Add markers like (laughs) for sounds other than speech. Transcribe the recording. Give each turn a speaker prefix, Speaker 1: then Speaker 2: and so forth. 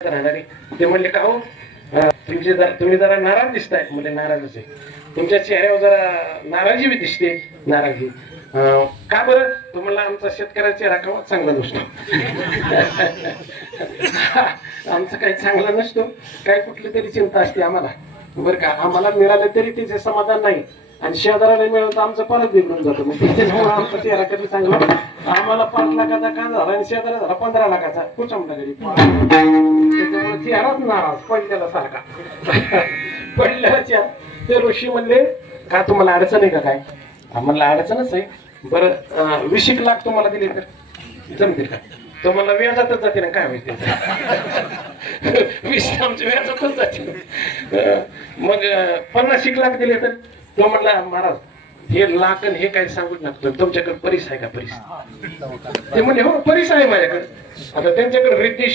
Speaker 1: राहणारे. ते म्हणले का हो तुमचे जरा तुम्ही जरा नाराज दिसताय. म्हणजे नाराजच आहे तुमच्या चेहऱ्यावर जरा नाराजी बी दिसते. नाराजी. का बरं? तुम्हाला आमचा शेतकऱ्याचा चेहरा केव्हा चांगला नसतो. (laughs) आमचं काही चांगला नसतो. काही कुठली तरी चिंता असते आम्हाला. बरं का आम्हाला मिळालं तरी तिचे समाधान नाही. आणि शेजाराला मिळालं तर आमचं परत बिघडून जातो. मग त्याच्यामुळे आमचा चेहरा कधी चांगला आम्हाला पाच लाखाचा का झाला आणि शेजारा झाला पंधरा लाखाचा. कुचमला घरी? चेहराच नाराज पडलेला सारखा पडलेला चेहरा ते ऋषी म्हणले का तुम्हाला अडचण आहे का काय? आम्हाला अडचणच आहे. बरं वीस एक लाख तुम्हाला दिले तर जमतील का? तुम्हाला व्याजातच जाते ना काय माहिती? वीस आमच्या व्याजातच जाते मग पन्नास एक लाख दिले तर तो म्हणला महाराज हे लाख हे काही सांगूच नका. तुमच्याकडे परीस आहे का परीस? ते म्हणले हो परीस आहे माझ्याकडे. आता त्यांच्याकडे रिद्धी